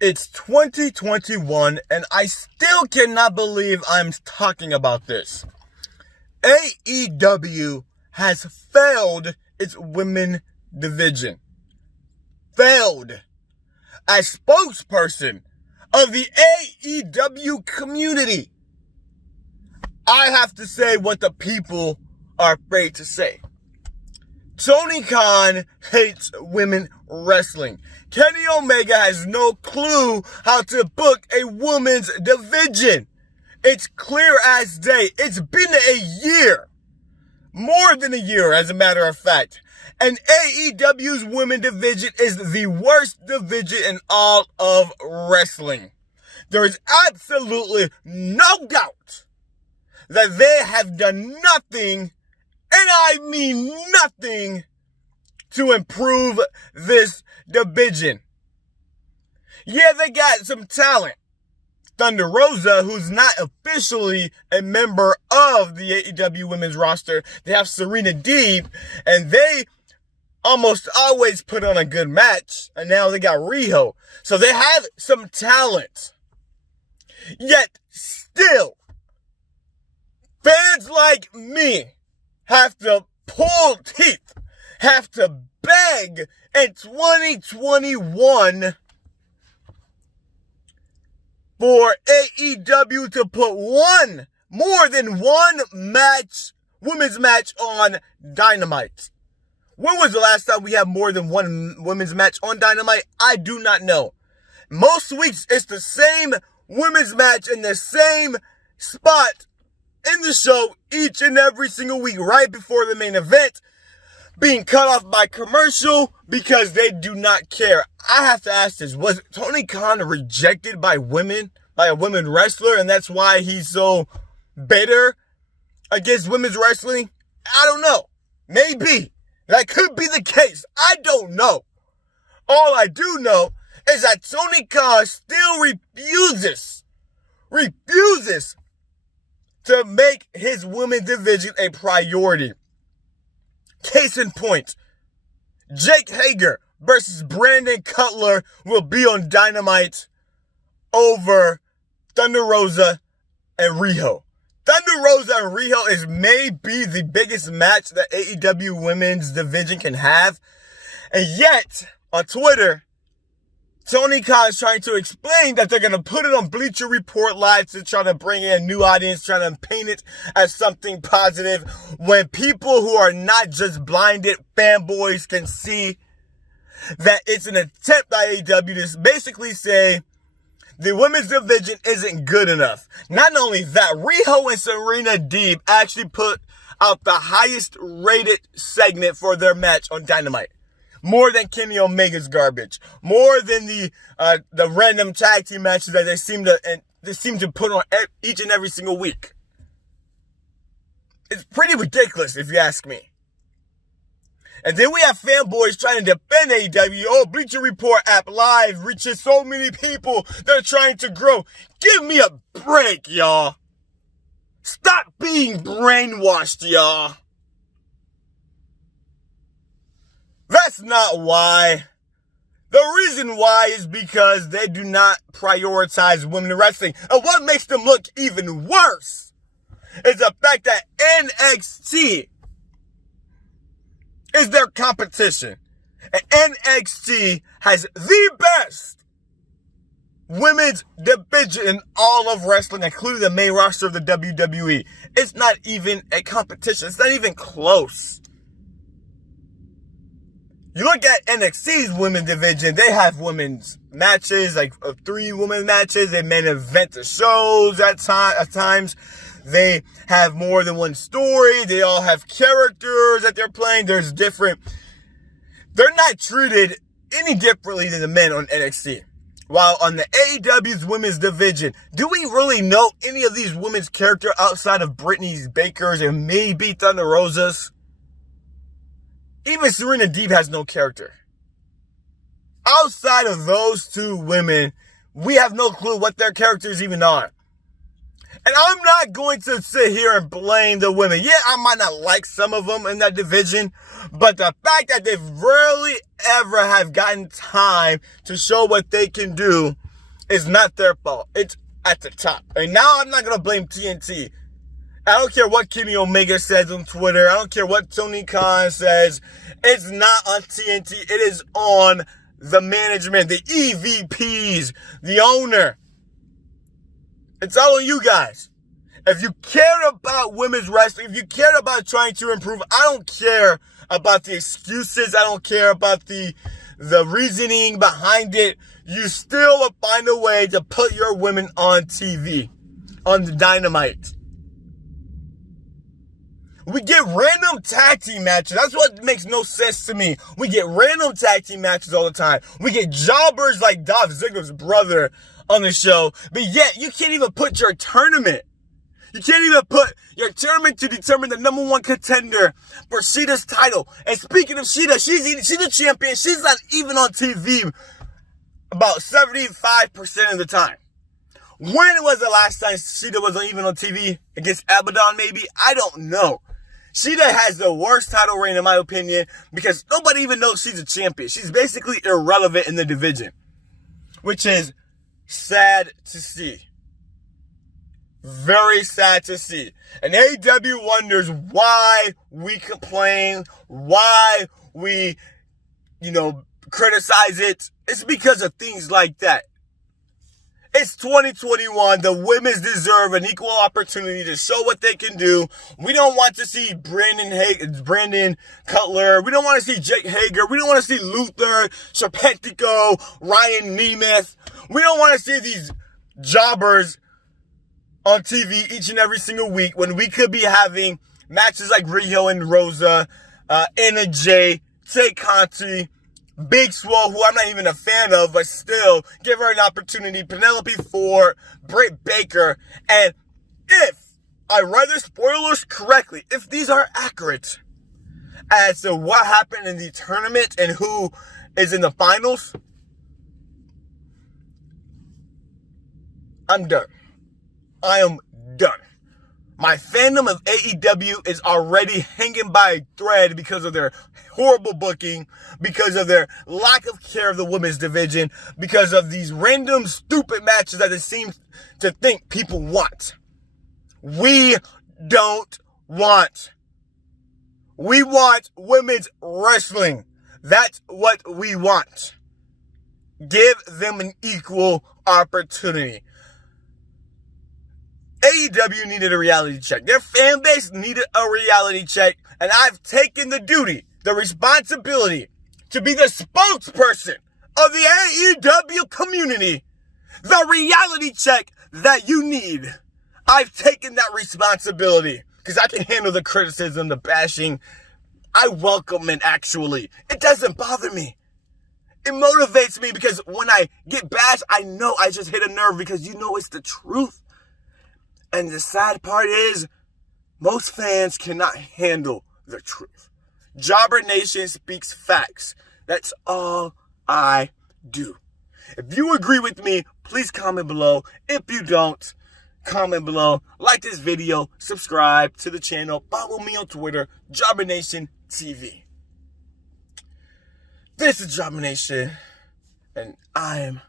It's 2021 and I still cannot believe I'm talking about this. AEW has failed its women division. Failed. As spokesperson of the AEW community, I have to say what the people are afraid to say. Tony Khan hates women wrestling. Kenny Omega has no clue how to book a women's division. It's clear as day. It's been a year. More than a year, as a matter of fact. And AEW's women division is the worst division in all of wrestling. There is absolutely no doubt that they have done nothing, and I mean nothing, to improve this division. Yeah, they got some talent. Thunder Rosa, who's not officially a member of the AEW women's roster. They have Serena Deeb, and they almost always put on a good match. And now they got Riho. So they have some talent. Yet, still, fans like me have to pull teeth, have to beg in 2021 for AEW to put more than one women's match on Dynamite. When was the last time we had more than one women's match on Dynamite? I do not know. Most weeks it's the same women's match in the same spot in the show each and every single week, right before the main event, being cut off by commercial because they do not care. I have to ask this, was Tony Khan rejected by a women wrestler, and that's why he's so bitter against women's wrestling? I don't know. Maybe. That could be the case. I don't know. All I do know is that Tony Khan still refuses to make his women's division a priority. Case in point, Jake Hager versus Brandon Cutler will be on Dynamite over Thunder Rosa and Riho. Thunder Rosa and Riho is maybe the biggest match that AEW women's division can have. And yet, on Twitter, Tony Khan is trying to explain that they're going to put it on Bleacher Report Live to try to bring in a new audience, trying to paint it as something positive, when people who are not just blinded fanboys can see that it's an attempt by AEW to basically say the women's division isn't good enough. Not only that, Riho and Serena Deeb actually put out the highest rated segment for their match on Dynamite. More than Kenny Omega's garbage. More than the random tag team matches that they seem to put on each and every single week. It's pretty ridiculous, if you ask me. And then we have fanboys trying to defend AEW. Oh, Bleacher Report app live reaches so many people. They're trying to grow. Give me a break, y'all. Stop being brainwashed, y'all. That's not why. The reason why is because they do not prioritize women in wrestling. And what makes them look even worse is the fact that NXT is their competition. And NXT has the best women's division in all of wrestling, including the main roster of the WWE. It's not even a competition. It's not even close. You look at NXT's women's division, they have women's matches, like 3 women's matches. They main event the shows at times. They have more than one story. They all have characters that they're playing. They're not treated any differently than the men on NXT. While on the AEW's women's division, do we really know any of these women's characters outside of Brittany Baker's and maybe Thunder Rosa's? Even Serena Deeb has no character. Outside of those 2 women, we have no clue what their characters even are. And I'm not going to sit here and blame the women. Yeah, I might not like some of them in that division, but the fact that they've rarely ever have gotten time to show what they can do It's not their fault. It's at the top. And now I'm not going to blame TNT. I don't care what Kenny Omega says on Twitter. I don't care what Tony Khan says. It's not on TNT. It is on the management, the EVPs, the owner. It's all on you guys. If you care about women's wrestling, if you care about trying to improve, I don't care about the excuses. I don't care about the reasoning behind it. You still find a way to put your women on TV, on the Dynamite. We get random tag team matches. That's what makes no sense to me. We get random tag team matches all the time. We get jobbers like Dolph Ziggler's brother on the show. But yet, you can't even put your tournament. You can't even put your tournament to determine the number one contender for Sheeta's title. And speaking of Sheeta, she's a champion. She's not even on TV about 75% of the time. When was the last time Sheeta was even on TV? Against Abaddon, maybe? I don't know. Sheeta has the worst title reign, in my opinion, because nobody even knows she's a champion. She's basically irrelevant in the division, which is sad to see. Very sad to see. And AEW wonders why we complain, why we, criticize it. It's because of things like that. It's 2021. The women deserve an equal opportunity to show what they can do. We don't want to see Brandon Cutler. We don't want to see Jake Hager. We don't want to see Luther, Serpentico, Ryan Nemeth. We don't want to see these jobbers on TV each and every single week when we could be having matches like Rio and Rosa, Anna Jay, Tay Conti, Big Swole, who I'm not even a fan of, but still, give her an opportunity. Penelope Ford, Britt Baker, and if I read the spoilers correctly, if these are accurate as to what happened in the tournament and who is in the finals, I'm done. I am done. My fandom of AEW is already hanging by a thread because of their horrible booking, because of their lack of care of the women's division, because of these random stupid matches that it seems to think people want. We don't want. We want women's wrestling. That's what we want. Give them an equal opportunity. AEW needed a reality check. Their fan base needed a reality check. And I've taken the duty, the responsibility to be the spokesperson of the AEW community. The reality check that you need. I've taken that responsibility because I can handle the criticism, the bashing. I welcome it, actually. It doesn't bother me. It motivates me because when I get bashed, I know I just hit a nerve because it's the truth. And the sad part is, most fans cannot handle the truth. Jobber Nation speaks facts. That's all I do. If you agree with me, please comment below. If you don't, comment below. Like this video, subscribe to the channel, follow me on Twitter, JobbernationTV. This is JobberNation, and I am